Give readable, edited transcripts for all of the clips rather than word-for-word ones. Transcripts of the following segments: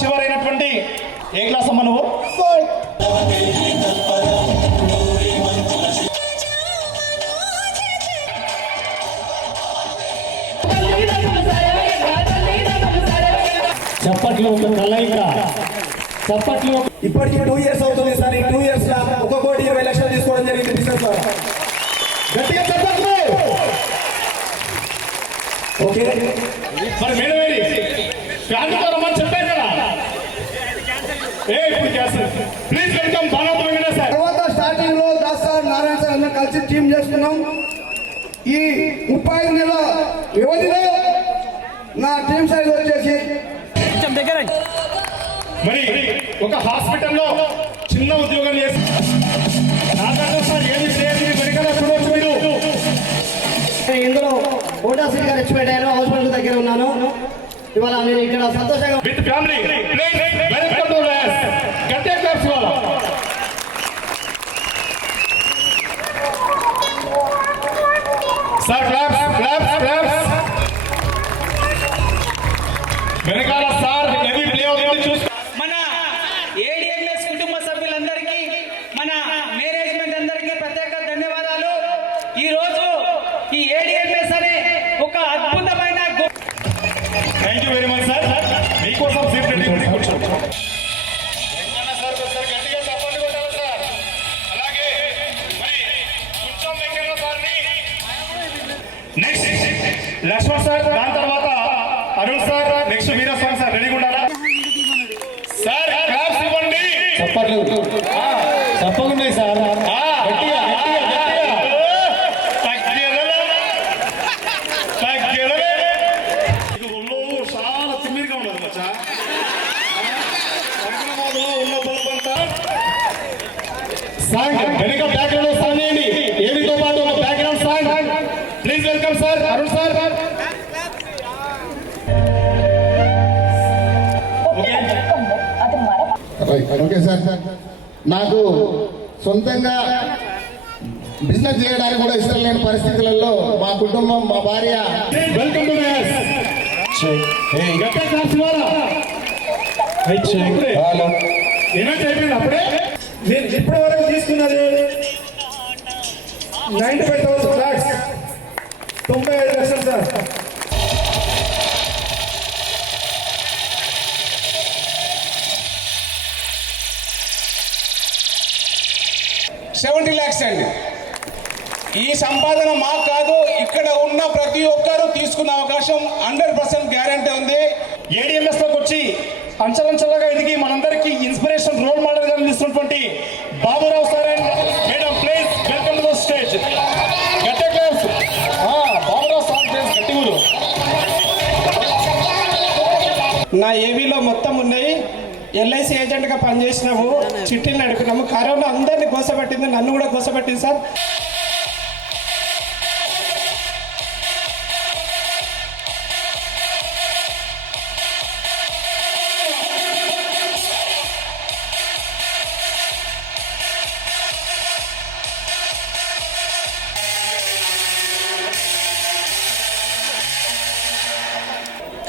చివరైనటువంటి ఏ class అమ్మ నువ్వు? చప్పట్లు కలయిక చప్పట్లు. ఇప్పటికి 2 years అవుతుంది సార్. ఈ 2 years లో 1,20,00,000 తీసుకోవడం జరిగింది బిజినెస్ లో. గట్టిగా చప్పట్లు. ఓకే మరి మేడమేరి ఫ్యాన్తో రమ్మని చెప్పాను కదా. ఇప్పుడు చేస్తారు. ప్లీజ్ వెల్కమ్ భారత వెంకటేశ్వర సార్. తర్వాత స్టార్టింగ్ లో దాస్ సార్, నారాయణ సార్ అందరం కలిసి టీమ్ చేసుకున్నాం. ఈ 35 నెలల వ్యవధిలో నా టీమ్ సైజ్ వచ్చేసి మరి ఒక హాస్పిటల్లో చిన్న ఉద్యోగం చేసి సార్ ఏమి చేయాలి మెడికల్ చూడవచ్చు మీరు. ఇందులో ఓటా సిటీ గారు వచ్చి పెట్టారు. హాస్పిటల్ దగ్గర ఉన్నాను. ఇవాళ నేను ఇక్కడ సంతోషంగా విత్ ఫ్యామిలీ వెల్కమ్ టు గట్టిగా క్లాప్స్ ఇవ్వాలి. Sir claps claps claps. వెనకాల సార్ హెవీ ప్లే అవుతుంది చూసి మన ఏడిఎంఎస్ కుటుంబ సభ్యులందరికీ, మన మేనేజ్మెంట్ అందరికీ ప్రత్యేక ధన్యవాదాలు. ఈ రోజు ఈ ఏడిఎంఎస్ అనే ఒక అద్భుతమైన thank you very much sir. మీకోసం సీట్ రెడీ కూర్చోండి. గట్టిగా చప్పట్లు కొట్టాలి సార్. అలాగే మరి కొంచెం వెంకన్న సార్ని నెక్స్ట్ లక్ష్మణ్ సార్, దాని తర్వాత Arun sir, next Veeraswamy sir రెడీగా ఉండాలా సార్? క్లాప్స్ ఇవ్వండి. చప్పట్లు తప్పకుండా సార్. గట్టిగా గట్టిగా చాలా తిమ్మిరిగా ఉండదు మచ్చా. ఉన్న బల్బంతా సాంగ్ వెనుక బ్యాక్గ్రౌండ్ సాంగ్ చేయండి. ఏమితో పాటు ఒక background song. Please welcome sir Arun sir. Okay sir. నాకు సొంతంగా బిజినెస్ చేయడానికి కూడా ఇష్టం లేని పరిస్థితులలో మా కుటుంబం, మా భార్య వెల్కమ్ టు గట్టిగా క్లాస్ ఇవ్వాలా. ఏమైతే అయిపోయింది అప్పుడే. నేను ఇప్పటి వరకు తీసుకున్నది 95,000 ఫ్లాట్స్, 95 లక్షలు సార్. $70 lakhs అండి. ఈ సంపాదన మాకు కాదు, ఇక్కడ ఉన్న ప్రతి ఒక్కరూ తీసుకున్న అవకాశం 100% గ్యారంటీ ఉంది. ఏడిఎంఎస్ లోకి వచ్చి అంచలంచలుగా ఎదిగి మనందరికీ ఇన్స్పిరేషన్ రోల్ మోడల్ గా నిలుస్తున్నటువంటి Baburao sir and madam, please welcome to the stage. గట్టిగా క్లాప్స్. బాబురావు సార్ ప్లీజ్ గట్టిగురు. నా ఏబీలో మొత్తం ఉన్నాయి. ఎల్ఐసి ఏజెంట్గా పనిచేసినాము, చిట్టీలు నడిపినాము. కరోనా అందరినీ కోసపెట్టింది, నన్ను కూడా కోసపెట్టింది సార్.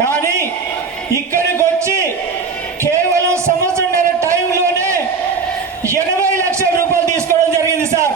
కానీ ఇక్కడికి వచ్చి కేవలం సంవత్సరం టైంలోనే 80 లక్షల రూపాయలు తీసుకోవడం జరిగింది సార్.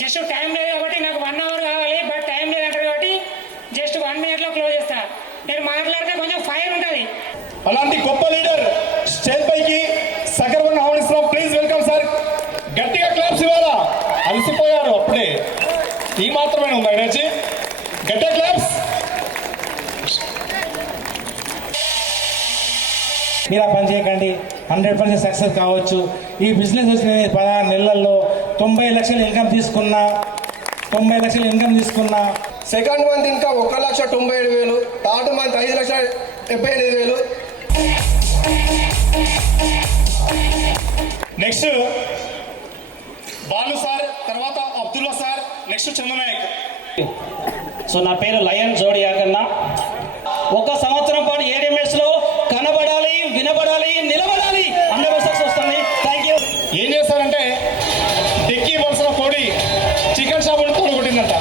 జస్ట్ టైం లేదు కాబట్టి నాకు 1 hour కావాలి, బట్ టైం లేదంటారు కాబట్టి జస్ట్ 1 minute లో క్లోజ్ చేస్తా. నేను మాట్లాడితే కొంచెం ఫైర్ ఉంటుంది. అలాంటి గొప్ప లీడర్ స్టేజ్ పైకి సగర్వంగా ఆహ్వానిస్తున్నాం. Please welcome sir. గట్టిగా క్లాప్స్ ఇవ్వాలా. అలసిపోయారు అప్పుడే, ఈ మాత్రమే ఉంది ఎనర్జీ. గట్టిగా క్లాప్స్. మీరు ఆ పని చేయకండి, 100% సక్సెస్ కావచ్చు. ఈ బిజినెస్ వచ్చిన 16 నెలల్లో 90 లక్షలు ఇన్కమ్ తీసుకున్నా, 90 లక్షలు ఇన్కమ్ తీసుకున్నా. సెకండ్ మంత్ ఇంకా 1,97,000, third month 5,78,000. Next Balu sir. తర్వాత Abdullah sir, next Chandranayak. So నా పేరు లయన్ జోడి యాకన్న. ఒక సంవత్సరం పాటు ఏడిఎంఎస్ లో కనబడాలి, వినబడాలి, నిలబడాలి, 100% సక్సెస్ వస్తుంది. Thank you. ఏం చేస్తారంటే డిక్కీ బల్సిన కోడి చికెన్ షాప్ తోడగొట్టిందంట.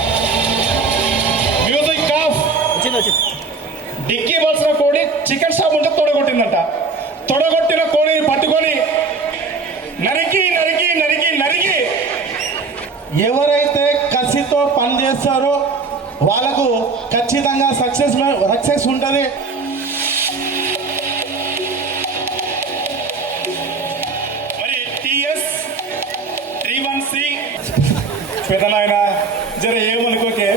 Music off. డిక్కీ బల్సిన కోడి చికెన్ షాప్ ఉంటే తోడగొట్టిందంట. తొడగొట్టిన కోడిని పట్టుకొని నరికి నరికి నరికి నరికి ఎవరైతే కసితో పనిచేస్తారో వాళ్ళకు ఖచ్చితంగా సక్సెస్ ఉంటుంది. మరి టిఎస్ 31C పెదనాయన జర ఏమనుకోకే.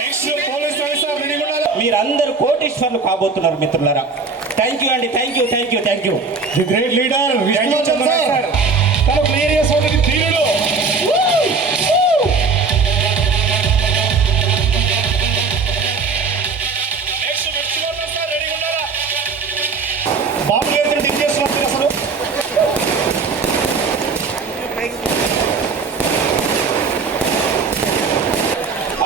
నెక్స్ట్ పోలీస్ ఆఫీసర్ రెడీగా ఉండాలి. మీరందరూ కోటీశ్వర్లు కాబోతున్నారు మిత్రులారా. థ్యాంక్ యూ అండి. Thank you, thank you, thank you. The great leader Vishnuvardhan sir తను క్లియర్ చేసేది ధీరుడు. నెక్స్ట్ విష్ణువర్ధన్ సార్ రెడీగా ఉండాలా. బాబు గారితో దిగ్ చేస్తున్నారు అసలు.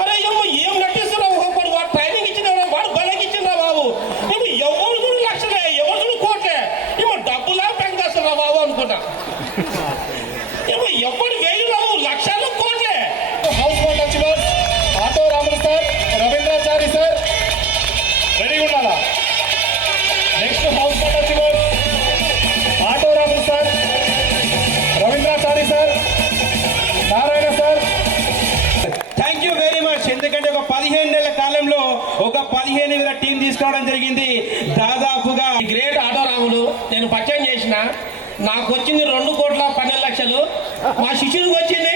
అరే ఏమో ఏం నటిస్తున్నావు? వాడు ట్రైనింగ్ ఇచ్చిన వాడు బలకి ఇచ్చిన బాబు. ఇప్పుడు ఎవరు చూడు లక్షలే, ఎవరు చూడు కోట్లే. ఏమో డబ్బులా పెంచేస్తున్నా బాబు అనుకున్నా. ఏమో ఎప్పుడు వేలు రావు, లక్షలు కోట్లే. హౌస్ బోట్ వచ్చి boss auto Ramulu sir, Ravindrachari sir రెడీగా ఉండాలా. నెక్స్ట్ హౌస్ బోట్ వచ్చి boss auto Ramulu sir, Ravindrachari sir, Narayana sir. Thank you very much. ఎందుకంటే ఒక 15 నెలల కాలంలో ఒక 15 టీం తీసుకోవడం జరిగింది. దాదాపుగా గ్రేట్ ఆటో రాములు నేను పరిచయం చేసిన. నాకు వచ్చింది 2,12,00,000. మా శిష్యుడికి వచ్చింది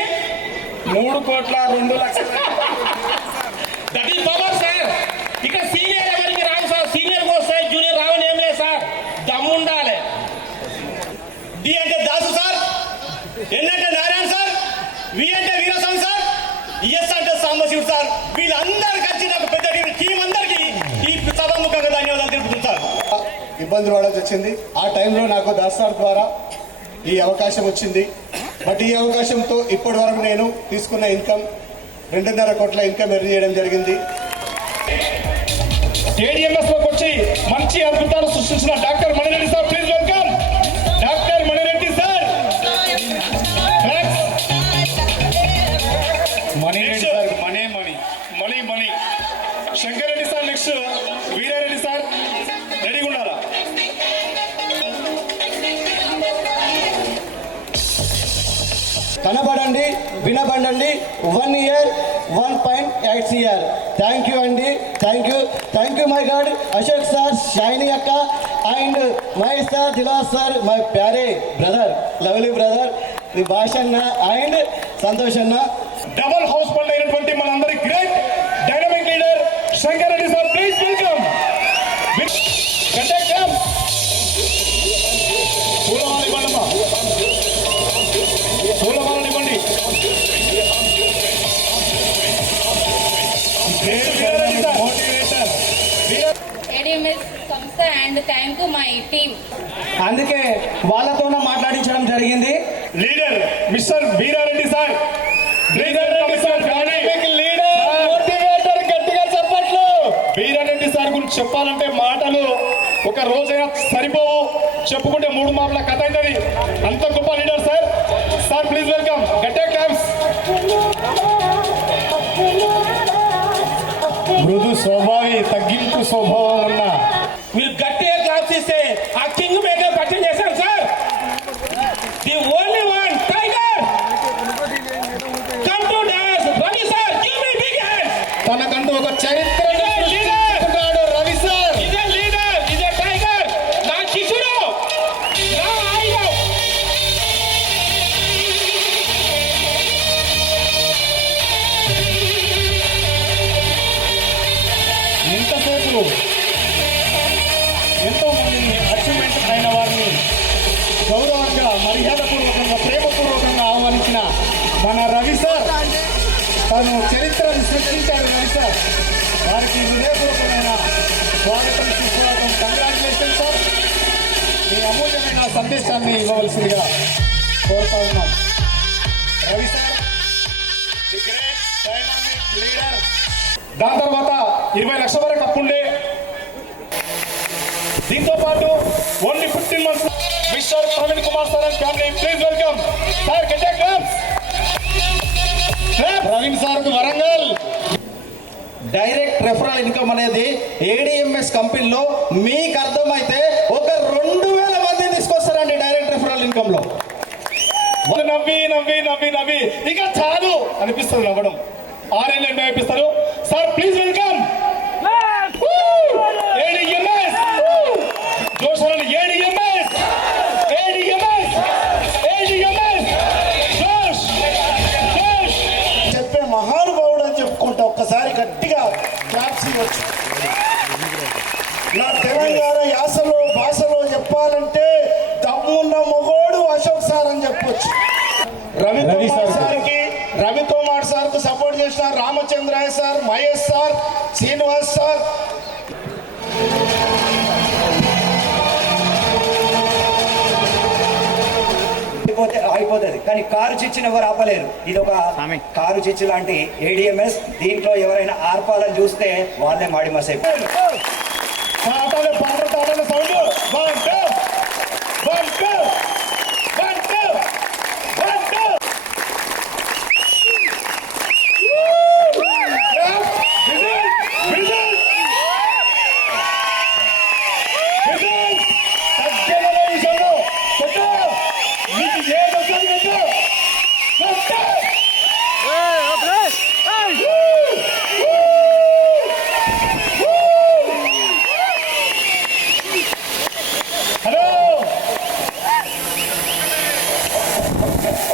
3,02,00,000. That is power sir. ఇక్కడ సీనియర్ ఎవరికి రావు సార్. సీనియర్కి వస్తాయి, జూనియర్ రావని ఏం లేదు సార్. దమ్ము ఉండాలి. డి అంటే దాసు సార్, ఎన్ అంటే నారాయణ సార్, వి అంటే వీరస్వామి సార్, ఎస్ అంటే సాంబశివుడు సార్. వీళ్ళందరూ కలిసి నాకు పెద్ద టీం అందరికీ ఈ సభాముఖంగా ధన్యవాదాలు తెలుపుతుంది సార్. ఇబ్బందులు పడాల్సి వచ్చింది. ఆ టైంలో నాకు దాసార్ ద్వారా ఈ అవకాశం వచ్చింది. బట్ ఈ అవకాశంతో ఇప్పటి వరకు నేను తీసుకున్న ఇన్కమ్ 2.5 కోట్ల ఇన్కమ్ ఎర్న్ చేయడం జరిగింది. ఏడిఎంఎస్ లోకి వచ్చి మంచి అద్భుతాలు సృష్టించిన doctor Manireddy sir, please welcome doctor Manireddy sir. Manireddy sir, money money money money. Shankar Reddy sir, next Veerareddy sir రెడీగా ఉండాలా. కనబడండి, వినబడండి. 1 year 1.8 CR. థ్యాంక్ యూ అండి. Thank you my god. Ashok sir, Shiny అక్క and Mahesh sir, Dilas sir, my ప్యారే brother, lovely brother, the Bhasha అన్న and Santosh అన్న. Double house bund అయినటువంటి మనందరి great dynamic leader Shankar Reddy sir, please welcome. పూలమాల ఇవ్వండమ్మా, పూలమాల ఇవ్వండి. ADMS సంస్థ and thank you my team. అందుకే వాళ్ళతోనే మాట్లాడించడం జరిగింది. Leader mister Veerareddy sir, leader mister leader motivator, గట్టిగా చెప్పట్లు. వీరారెడ్డి సార్ గురించి చెప్పాలంటే మాటలు ఒక రోజైనా సరిపోవు. చెప్పుకుంటే 3 మాటల కథ అవుతుంది. అంత గొప్ప leader sir. Sir please welcome. గట్టిగా క్లాప్స్. మృదు స్వభావి, తగ్గింపు స్వభావం ఉన్న మీరు గట్టిగా క్లాప్స్ ఇస్తే ఆ కింగ్ మేకర్ పరిచయం చేశారు సార్. The only one tiger come to dance Ravi sir. Give me big hands. తనకంటూ ఒక చరిత్ర రవి సార్. ఇదే లీడర్, ఇదే టైగర్, నా శిష్యుడు, నా ఆయుధం. ఇంతసేపు ఎంతో మందిని అచీవ్మెంట్ అయిన వారిని గౌరవంగా, మర్యాదపూర్వకంగా, ప్రేమపూర్వకంగా ఆహ్వానించిన మన రవి సార్, తను చరిత్రను సృష్టించారు. రవి సార్ వారికి హృదయపూర్వకమైన స్వాగతం, సుస్వాగతం. Congratulation sir. మీ అమూల్యమైన సందేశాన్ని ఇవ్వవలసిందిగా కోరుతా ఉన్నాం. రవి సార్ దాని తర్వాత 20 లక్షల వరకు అప్పుండే. దీంతో పాటు only 15 months mister Praveen Kumar sir and family please welcome sir. Praveen sir Warangal. Direct referral income అనేది ఏడిఎంఎస్ కంపెనీలో మీకు అర్థమైతే ఒక 2000 మంది తీసుకొస్తారండి డైరెక్ట్ రెఫరల్ ఇన్కమ్ లో. నవ్వి నవ్వి నవ్వి నవ్వి ఇక చాలు అనిపిస్తుంది నవ్వడం. 6 ఏళ్ళు ఎంజాయ్ అయిపిస్తారు సార్. ప్లీజ్ వెల్కమ్ ఏడిఎంఎస్ జోష్ ఏడిఎంఎస్ ఏడిఎంఎస్ ఏడిఎంఎస్ జోష్ జోష్. చెప్పే మహానుభావుడు అని చెప్పుకుంటా ఒక్కసారి గట్టిగా క్లాప్స్ ఇవ్వచ్చు. నా తెలంగాణ యాసలో భాషలో చెప్పాలంటే దమ్మున్న మొగోడు అశోక్ సార్ అని చెప్పొచ్చు. రవి కుమార్ సార్ కు సపోర్ట్ చేసిన Ramachandraiah sir, Mahesh sir, Srinivas sir. అయిపోతుంది కానీ కారు చిచ్చుని ఎవరు ఆపలేరు. ఇది ఒక కారు చిచ్చు లాంటి ఏడిఎంఎస్. దీంట్లో ఎవరైనా ఆర్పాలని చూస్తే వాళ్ళే మాడి మసైపోయారు.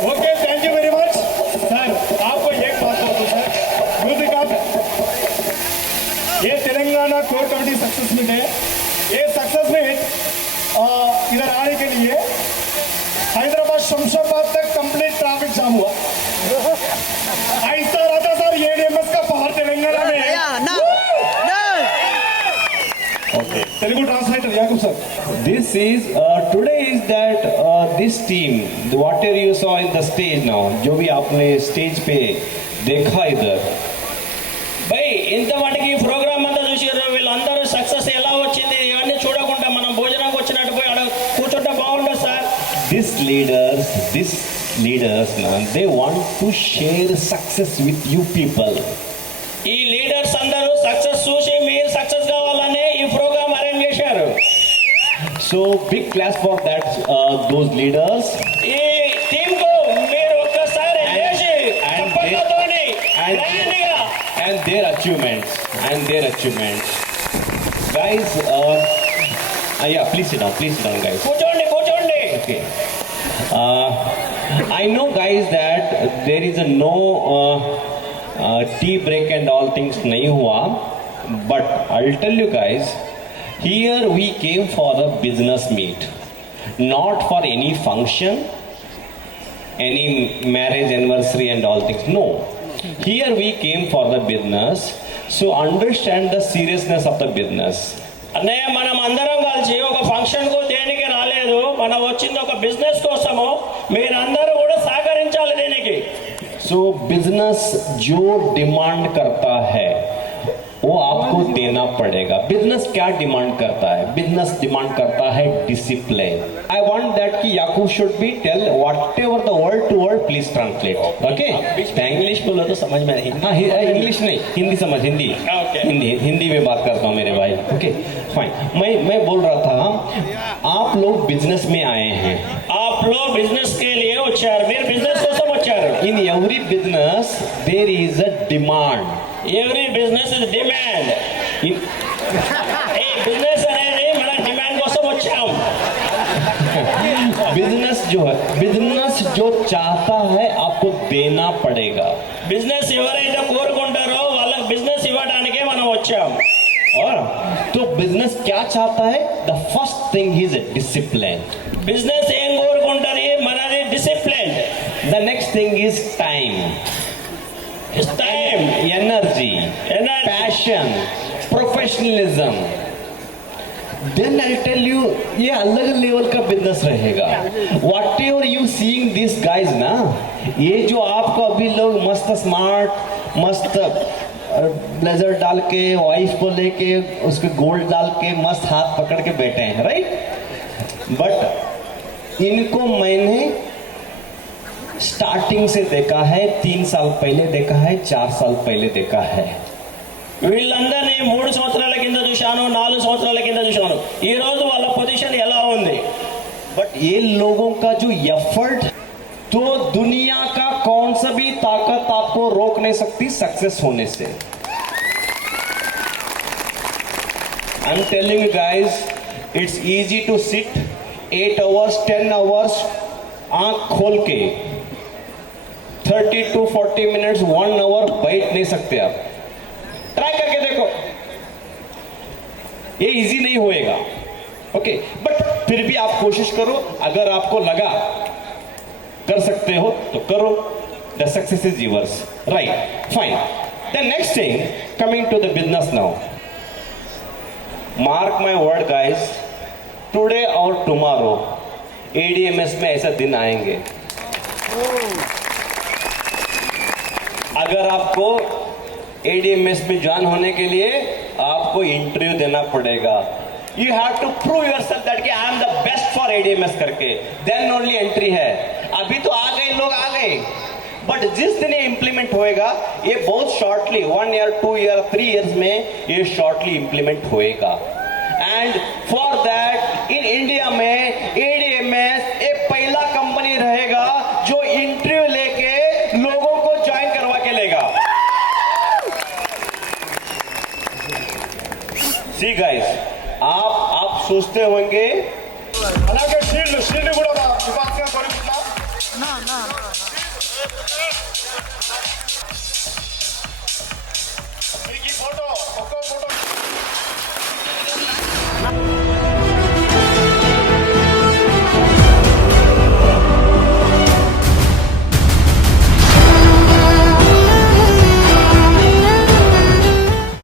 Okay thank you very much sir. आपको एक बात बोलूं सर, म्यूजिक आप ये Telangana core committee success meet है. ये सक्सेस मीट इधर आने के लिए हैदराबाद शमशाबाद तक कंप्लीट ट्रैफिक जाम हुआ. ऐसा रहता सर एडीएमएस का पावर तेलंगाना में. Okay Telugu translator Yakub sir. This is today is that this team whatever you saw in the stage now जो भी आपने स्टेज पे देखा इधर भाई ఇంత మటుకి ఈ ప్రోగ్రామ్ అంతా చూసారు. వీళ్ళందరూ సక్సెస్ ఎలా వచ్చింది ఇవన్నీ చూడకుండా మనం భోజనానికి వచ్చినట్టు పోయి అక్కడ కూర్చుంటే బాగుండదు sir. this leaders man they want to share success with you people. ఈ లీడర్స్ అందరూ సక్సెస్ చూసి మీరు సక్సెస్ కావాలని ఈ ప్రోగ్రామ్ అరేంజ్ చేశారు. So big class for that those leaders ఈ టీమ్ కు మీరు ఒక్కసారి లేచి చప్పట్లతోని గ్రాండ్గా and their achievements guys yeah please sit down guys. కూర్చోండి Okay. I know guys that there is a no tea break and all things nahi hua, but I'll tell you guys, here we came for a business meet, not for any function, any marriage anniversary and all things. No, here we came for the business, so understand the seriousness of the business. అన్నయ్య మనం అందరం కలిసి ఒక function కు దేనికి రాలేదు. మనం వచ్చింది ఒక బిజినెస్ కోసము. మీరందరూ కూడా సహకరించాలి దీనికి. So business जो डिमांड करता है वो आपको देना पड़ेगा. बिजनेस क्या डिमांड करता है? बिजनेस डिमांड करता है डिसिप्लिन. I want that कि याकूब should be tell whatever the word to word please translate. Okay? English बोलो तो समझ में नहीं. हाँ इंग्लिश नहीं हिंदी समझ हिंदी Okay. हिंदी में बात करता हूँ मेरे भाई. Okay fine. मैं बोल रहा था आप लोग बिजनेस में आए हैं. आप लोग बिजनेस के लिए వచ్చారు. మీరు బిజినెస్ కోసం వచ్చారు. In every business there is a demand. Every business is demand. ఈ బిజినెస్ అనేది మన డిమాండ్ కోసం వచ్చాం. बिजनेस जो चाहता है आपको देना पड़ेगा. బిజినెస్ ఎవరైతే కోరుకుంటారో వాళ్ళకి బిజినెస్ ఇవ్వడానికే మనం వచ్చాం. और तो बिजनेस क्या चाहता है? The first thing is discipline. Business ఏం కోరుకుంటారు? మనది discipline. The next thing is time. Time, energy, passion, professionalism. Then I tell you ये अलग लेवल का बिजनेस रहेगा. Whatever you seeing this guys ना, ये जो आपको अभी लोग मस्त स्मार्ट मस्त ब्लेजर डाल के वाइफ को लेके उसके गोल्ड डाल के मस्त हाथ पकड़ के बैठे हैं, राइट? बट इनको मैंने स्टार्टिंग से देखा है, 3 साल पहले देखा है, 4 साल पहले देखा है. వీళ్ళందరినీ 3 సంవత్సరాల కింద చూశాను, 4 సంవత్సరాల కింద చూశాను. ఈ రోజు వాళ్ళ పొజిషన్ ఎలా ఉంది? बट ये लोगों का जो एफर्ट, तो दुनिया का कौन सा भी ताकत आपको रोक नहीं सकती सक्सेस होने से. I am telling you guys, it's easy to sit 8 hours 10 hours आंख खोल के 30 to 40 minutes 1 hour बैठ नहीं सकते आप. ट्राई करके देखो, ये इजी नहीं होएगा, ओके? बट फिर भी आप कोशिश करो. अगर आपको लगा कर सकते हो तो करो. The success is yours, right? Fine. The next thing, coming to the business now. Mark my word guys, today और टुमारो एडीएमएस में ऐसा दिन आएंगे. अगर आपको एडीएमएस में ज्वाइन होने के लिए आपको इंटरव्यू देना पड़ेगा. You have to prove yourself that कि I am the best for ADMS करके, देन ओनली एंट्री है. अभी तो आ गए लोग, आ गए, बट जिस दिन ये इंप्लीमेंट होएगा, ये बहुत शॉर्टली 1 year 2 year 3 years में ये शॉर्टली इंप्लीमेंट होएगा. And for that in India में एडीएमएस एक पहला कंपनी रहेगा जो इंटरव्यू लेके लोगों को ज्वाइन करवा के लेगा. सी गाइस, आप सोचते होंगे అలాగే షీల్డ్ కూడా ఇవ్వాల్సిన కోరుకుంటున్నాం. మీకు ఈ ఫోటో, ఒక్కో ఫోటో